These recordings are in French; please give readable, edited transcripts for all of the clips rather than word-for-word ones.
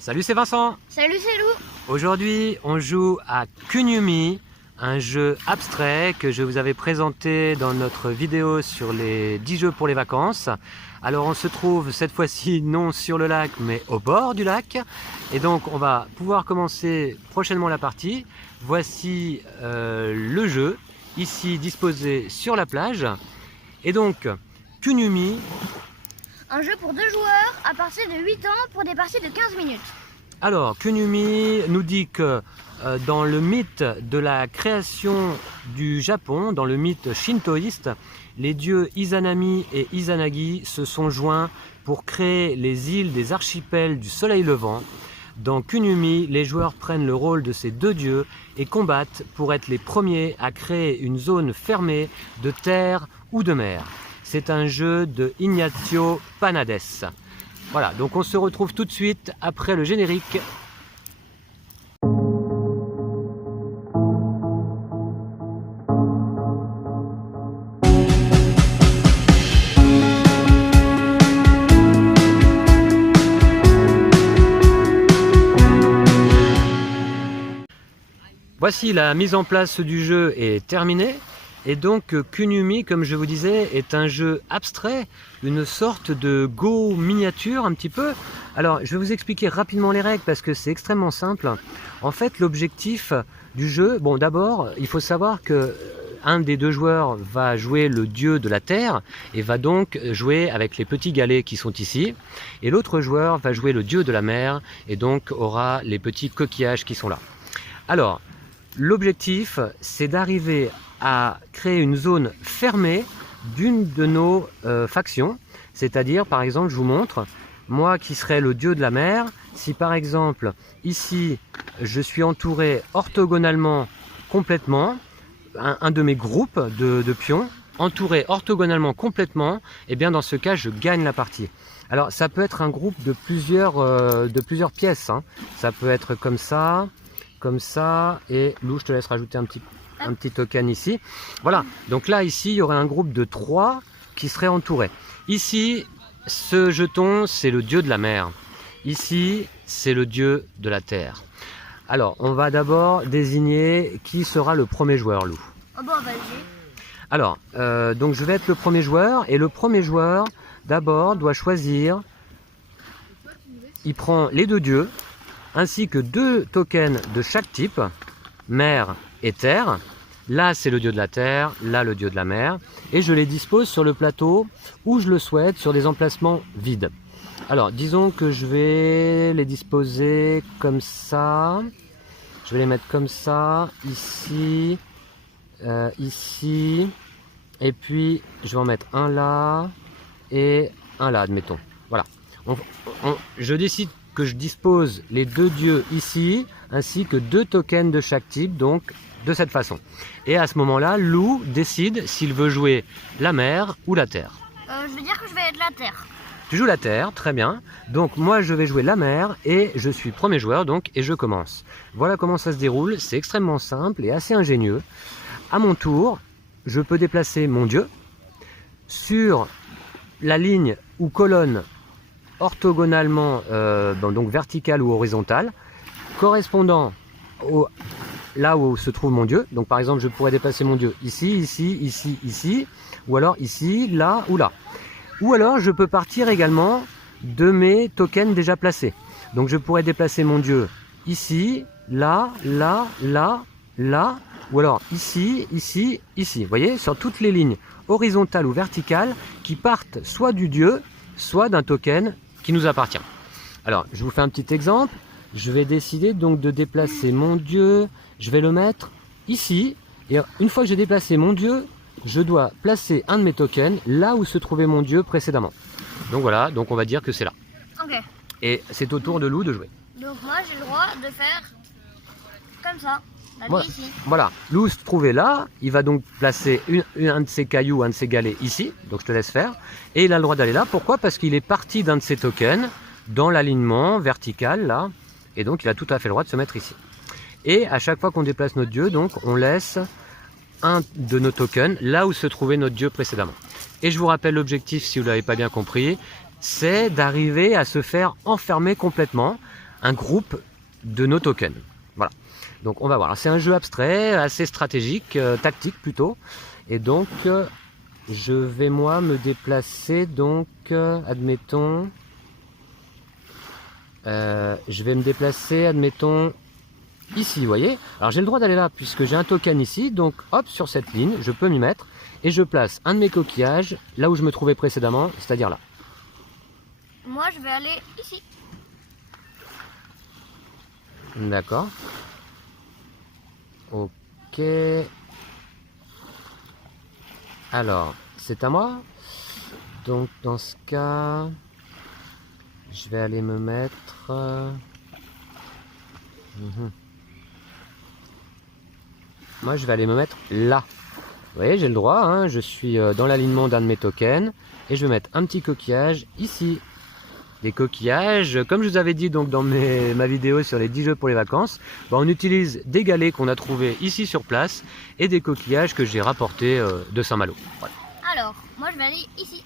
Salut, c'est Vincent. Salut, c'est Lou. Aujourd'hui, on joue à Kunumi, un jeu abstrait que je vous avais présenté dans notre vidéo sur les 10 jeux pour les vacances. Alors on se trouve cette fois-ci non sur le lac mais au bord du lac. Et donc on va pouvoir commencer prochainement la partie. Voici le jeu, ici disposé sur la plage. Et donc Kunumi. Un jeu pour 2 joueurs à partir de 8 ans pour des parties de 15 minutes. Alors, Kunumi nous dit que dans le mythe de la création du Japon, dans le mythe shintoïste, les dieux Izanami et Izanagi se sont joints pour créer les îles des archipels du soleil levant. Dans Kunumi, les joueurs prennent le rôle de ces deux dieux et combattent pour être les premiers à créer une zone fermée de terre ou de mer. C'est un jeu de Ignazio Panades. Voilà, donc on se retrouve tout de suite après le générique. Voici, la mise en place du jeu est terminée. Et donc Kunumi, comme je vous disais, est un jeu abstrait, une sorte de Go miniature un petit peu. Alors je vais vous expliquer rapidement les règles parce que c'est extrêmement simple. En fait, l'objectif du jeu, bon, d'abord il faut savoir que un des deux joueurs va jouer le dieu de la terre et va donc jouer avec les petits galets qui sont ici. Et l'autre joueur va jouer le dieu de la mer et donc aura les petits coquillages qui sont là. Alors, l'objectif, c'est d'arriver à créer une zone fermée d'une de nos factions. C'est-à-dire, par exemple, je vous montre, moi qui serais le dieu de la mer, si par exemple, ici, je suis entouré orthogonalement complètement, un de mes groupes de pions, entouré orthogonalement complètement, et bien dans ce cas, je gagne la partie. Alors, ça peut être un groupe de plusieurs pièces, hein. Ça peut être comme ça, et Lou, je te laisse rajouter un petit token ici. Voilà, donc là, ici, il y aurait un groupe de 3 qui seraient entourés. Ici, ce jeton, c'est le dieu de la mer. Ici, c'est le dieu de la terre. Alors, on va d'abord désigner qui sera le premier joueur, Lou. Oh bon, vas-y. Alors, donc je vais être le premier joueur, et le premier joueur, d'abord, doit choisir, il prend les deux dieux, ainsi que 2 tokens de chaque type, mer et terre. Là, c'est le dieu de la terre, là, le dieu de la mer. Et je les dispose sur le plateau où je le souhaite, sur des emplacements vides. Alors, disons que je vais les disposer comme ça. Je vais les mettre comme ça, ici, ici. Et puis, je vais en mettre un là et un là, admettons. Voilà. Je décide que je dispose les 2 dieux ici, ainsi que 2 tokens de chaque type, donc de cette façon. Et à ce moment-là, Lou décide s'il veut jouer la mer ou la terre. Je veux dire que je vais être la terre. Tu joues la terre, très bien. Donc moi je vais jouer la mer et je suis premier joueur donc et je commence. Voilà comment ça se déroule, c'est extrêmement simple et assez ingénieux. À mon tour, je peux déplacer mon dieu sur la ligne ou colonne orthogonalement, donc verticale ou horizontale, correspondant là où se trouve mon dieu. Donc par exemple, je pourrais déplacer mon dieu ici, ici, ici, ici, ou alors ici, là ou là. Ou alors je peux partir également de mes tokens déjà placés. Donc je pourrais déplacer mon dieu ici, là, là, là, là, ou alors ici, ici, ici. Vous voyez, sur toutes les lignes horizontales ou verticales qui partent soit du dieu, soit d'un token qui nous appartient. Alors, je vous fais un petit exemple. Je vais décider donc de déplacer mon dieu. Je vais le mettre ici. Et une fois que j'ai déplacé mon dieu, je dois placer un de mes tokens là où se trouvait mon dieu précédemment. Donc voilà, donc on va dire que c'est là. Ok. Et c'est au tour de Lou de jouer. Donc moi, j'ai le droit de faire comme ça. La Voilà. vie ici. Voilà, Lou se trouvait là, il va donc placer un de ses cailloux, un de ses galets ici, donc je te laisse faire, et il a le droit d'aller là. Pourquoi? Parce qu'il est parti d'un de ses tokens dans l'alignement vertical là, et donc il a tout à fait le droit de se mettre ici. Et à chaque fois qu'on déplace notre dieu, donc on laisse un de nos tokens là où se trouvait notre dieu précédemment. Et je vous rappelle l'objectif, si vous ne l'avez pas bien compris, c'est d'arriver à se faire enfermer complètement un groupe de nos tokens. Voilà. Donc on va voir. C'est un jeu abstrait, assez stratégique, tactique plutôt. Et donc je vais moi me déplacer, donc admettons, je vais me déplacer, admettons, ici, vous voyez. Alors j'ai le droit d'aller là puisque j'ai un token ici, donc hop, sur cette ligne, je peux m'y mettre et je place un de mes coquillages là où je me trouvais précédemment, c'est-à-dire là. Moi, je vais aller ici. D'accord. Ok. Alors, c'est à moi. Donc dans ce cas, je vais aller me mettre... Moi, je vais aller me mettre là. Vous voyez, j'ai le droit, hein, je suis dans l'alignement d'un de mes tokens. Et je vais mettre un petit coquillage ici. Des coquillages, comme je vous avais dit donc dans ma vidéo sur les 10 jeux pour les vacances, on utilise des galets qu'on a trouvés ici sur place et des coquillages que j'ai rapportés de Saint-Malo. Voilà. Alors, moi je vais aller ici.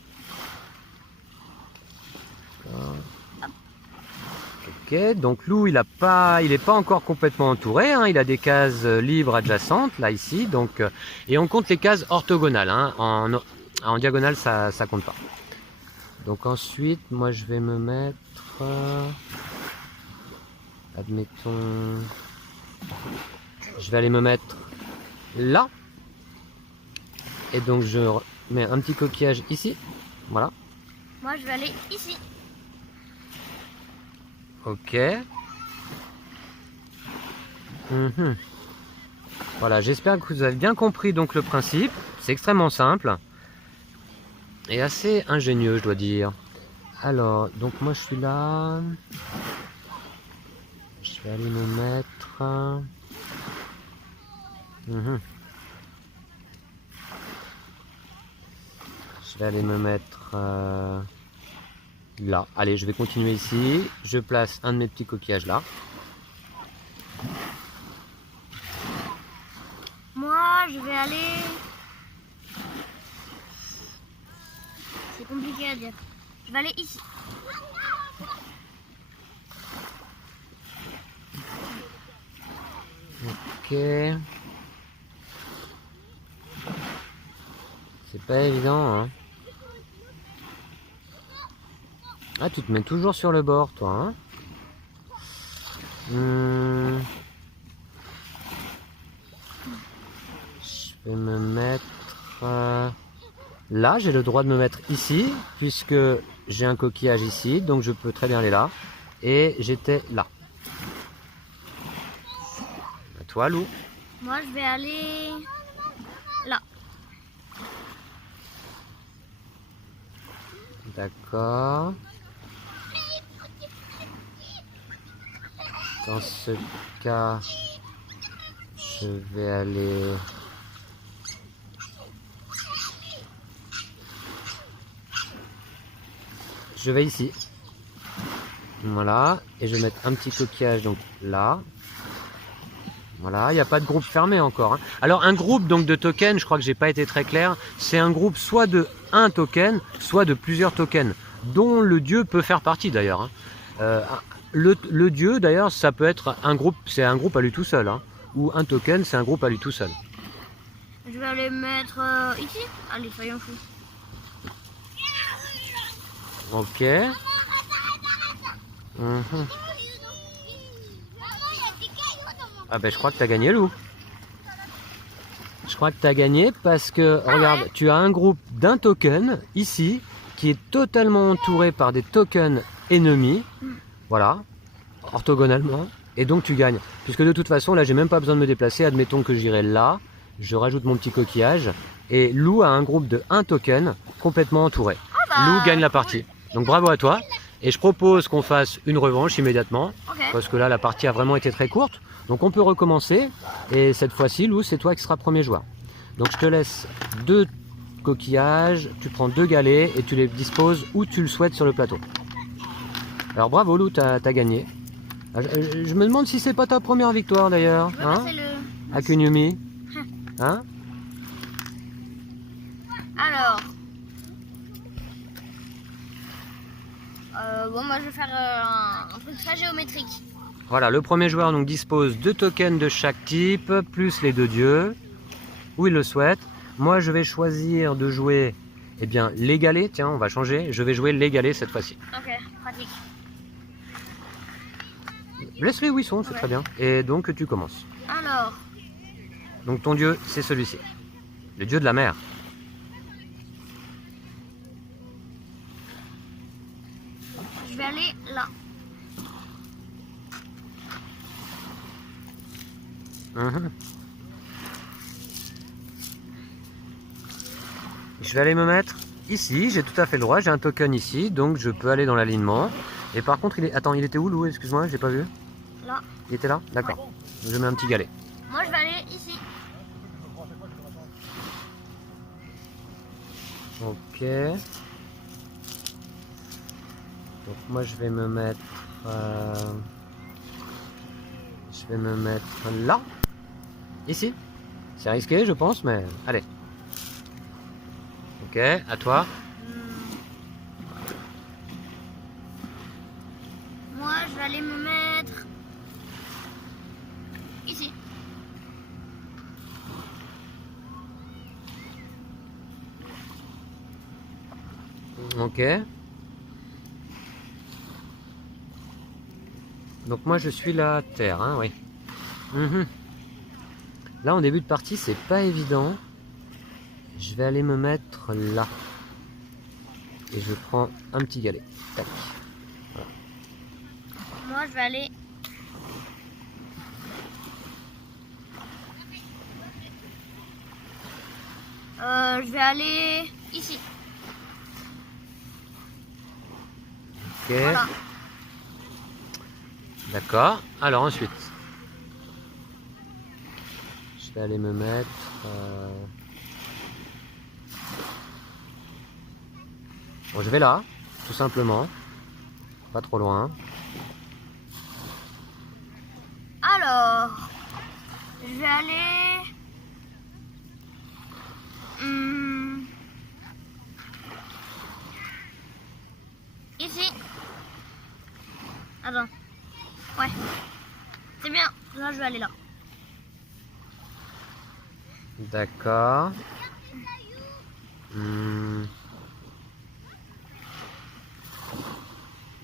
Ok, donc Lou il est pas encore complètement entouré, hein, il a des cases libres adjacentes là ici, donc et on compte les cases orthogonales, hein, en diagonale ça compte pas. Donc ensuite, moi je vais me mettre, admettons, je vais aller me mettre là. Et donc je mets un petit coquillage ici, voilà. Moi je vais aller ici. Ok. Voilà, j'espère que vous avez bien compris donc le principe. C'est extrêmement simple. Et assez ingénieux, je dois dire. Alors, donc moi je suis là. Je vais aller me mettre... Je vais aller me mettre là. Allez, je vais continuer ici. Je place un de mes petits coquillages là. Moi, je vais aller... C'est compliqué à dire. Je vais aller ici. Ok. C'est pas évident, hein. Ah, tu te mets toujours sur le bord, toi, hein. Je vais me mettre... là, j'ai le droit de me mettre ici, puisque j'ai un coquillage ici, donc je peux très bien aller là. Et j'étais là. À toi, Lou. Moi, je vais aller là. D'accord. Dans ce cas, je vais aller... Je vais ici. Voilà. Et je vais mettre un petit coquillage donc là. Voilà, il n'y a pas de groupe fermé encore, hein. Alors un groupe donc de tokens, je crois que j'ai pas été très clair, c'est un groupe soit de un token, soit de plusieurs tokens, dont le dieu peut faire partie d'ailleurs, hein. Le dieu d'ailleurs, ça peut être un groupe, c'est un groupe à lui tout seul, hein. Ou un token, c'est un groupe à lui tout seul. Je vais aller mettre ici. Allez, soyons fous. Ok. Ah ben je crois que tu as gagné, Lou. Je crois que tu as gagné parce que, regarde, tu as un groupe d'un token, ici, qui est totalement entouré par des tokens ennemis. Voilà, orthogonalement. Et donc tu gagnes. Puisque de toute façon, là, j'ai même pas besoin de me déplacer. Admettons que j'irai là. Je rajoute mon petit coquillage. Et Lou a un groupe de 1 token complètement entouré. Lou gagne la partie. Donc bravo à toi. Et je propose qu'on fasse une revanche immédiatement. Parce que là, la partie a vraiment été très courte. Donc on peut recommencer. Et cette fois-ci, Lou, c'est toi qui seras premier joueur. Donc je te laisse 2 coquillages. Tu prends 2 galets et tu les disposes où tu le souhaites sur le plateau. Alors bravo Lou, t'as gagné. Je me demande si c'est pas ta première victoire d'ailleurs. Hein, à Kunyumi. Hein? Alors. Bon, moi je vais faire un truc Très géométrique. Voilà, le premier joueur donc dispose 2 tokens de chaque type, plus les 2 dieux, où il le souhaite. Moi, je vais choisir de jouer, eh bien, l'égalé. Tiens, on va changer. Je vais jouer l'égalé cette fois-ci. Ok, pratique. Laisse-les où ils sont, c'est Ouais. très bien. Et donc, tu commences. Alors, Donc, ton dieu, c'est celui-ci. Le dieu de la mer. je vais aller là. Mhm. Je vais aller me mettre ici, j'ai tout à fait le droit, j'ai un token ici, donc je peux aller dans l'alignement. Et par contre, il est... Attends, il était où, Lou? Excuse-moi, j'ai pas vu. Là. Il était là? D'accord. Je mets un petit galet. Moi, je vais aller ici. Ok. Donc moi, je vais me mettre... Je vais me mettre là. Ici. C'est risqué, je pense, mais allez. Ok, à toi. Moi, je vais aller me mettre ici. Ok. Donc moi je suis la terre, hein, oui. Mhm. Là en début de partie c'est pas évident. Je vais aller me mettre là. Et je prends un petit galet. Tac. Moi, je vais aller je vais aller ici. Ok. Voilà. D'accord. Alors ensuite. Je vais aller me mettre... Bon, je vais là, tout simplement. Pas trop loin. Alors, je vais aller ici. Attends. Ouais. C'est bien. Là, je vais aller là. D'accord.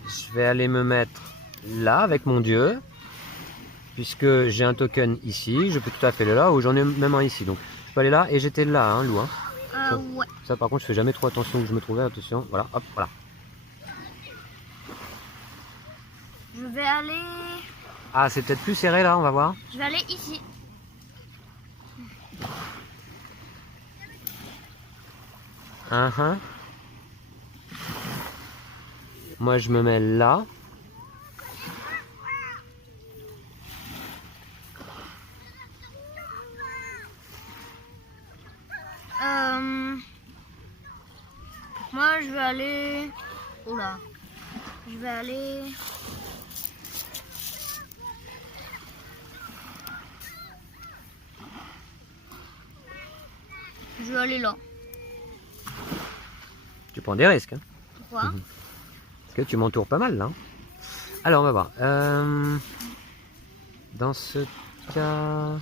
Je vais aller me mettre là avec mon dieu. Puisque j'ai un token ici, je peux tout à fait aller là, ou j'en ai même un ici. Donc je peux aller là, et j'étais là, hein, Lou. Hein. Ouais. Ça par contre, je fais jamais trop attention où je me trouvais. Attention, voilà, hop, voilà. Je vais aller... Ah, c'est peut-être plus serré là, on va voir. Je vais aller ici. Moi, je me mets là. Moi, je vais aller... Oula. Je vais aller... Je vais aller là. Tu prends des risques, hein, Pourquoi? parce que tu m'entoures pas mal là. Alors, on va voir. Dans ce cas...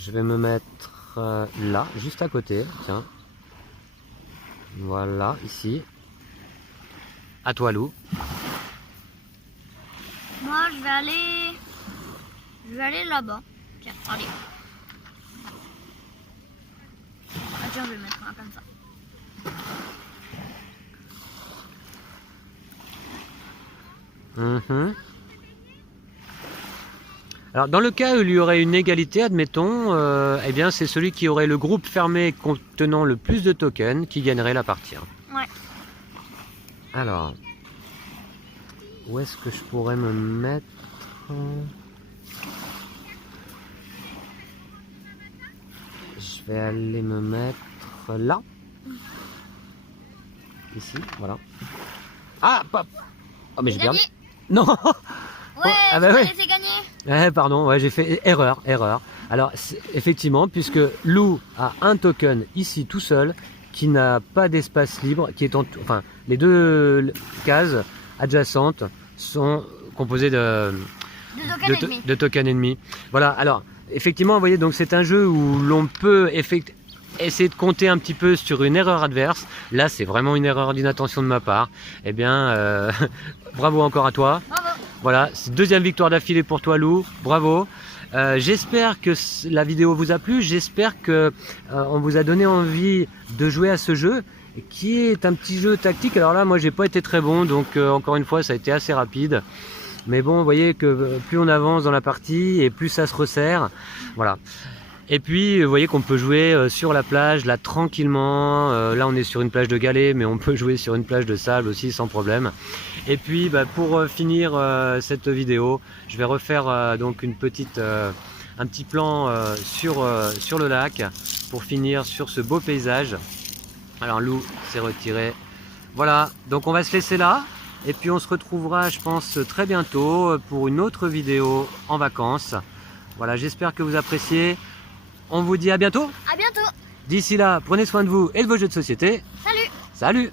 Je vais me mettre là, juste à côté. Tiens. Voilà, ici. À toi, Lou. Moi, je vais aller... Je vais aller là-bas. Tiens, allez. Ah tiens, je vais mettre un comme ça. Alors, dans le cas où il y aurait une égalité, admettons, eh bien, c'est celui qui aurait le groupe fermé contenant le plus de tokens qui gagnerait la partie. Hein. Ouais. Alors, où est-ce que je pourrais me mettre? Je vais aller me mettre là. Ici, voilà. Ah, pas... Oh, mais j'ai perdu. Gagné. Non. Ouais, ah bah je ouais. laissé gagner. Pardon, ouais, j'ai fait erreur. Alors, effectivement, puisque Lou a un token ici tout seul, qui n'a pas d'espace libre, qui est enfin les deux cases adjacentes sont composées de tokens ennemis. Voilà, alors effectivement, vous voyez, donc c'est un jeu où l'on peut essayer de compter un petit peu sur une erreur adverse. Là, c'est vraiment une erreur d'inattention de ma part. Eh bien, bravo encore à toi. Bravo. Voilà, c'est deuxième victoire d'affilée pour toi, Lou. Bravo. J'espère que la vidéo vous a plu. J'espère que on vous a donné envie de jouer à ce jeu, qui est un petit jeu tactique. Alors là, moi, j'ai pas été très bon, donc encore une fois, ça a été assez rapide. Mais bon, vous voyez que plus on avance dans la partie et plus ça se resserre. Voilà. Et puis, vous voyez qu'on peut jouer sur la plage, là, tranquillement. Là, on est sur une plage de galets, mais on peut jouer sur une plage de sable aussi, sans problème. Et puis, pour finir cette vidéo, je vais refaire donc un petit plan sur le lac, pour finir sur ce beau paysage. Alors, Lou s'est retiré. Voilà, donc on va se laisser là. Et puis on se retrouvera, je pense, très bientôt pour une autre vidéo en vacances. Voilà, j'espère que vous appréciez. On vous dit à bientôt. À bientôt. D'ici là, prenez soin de vous et de vos jeux de société. Salut. Salut!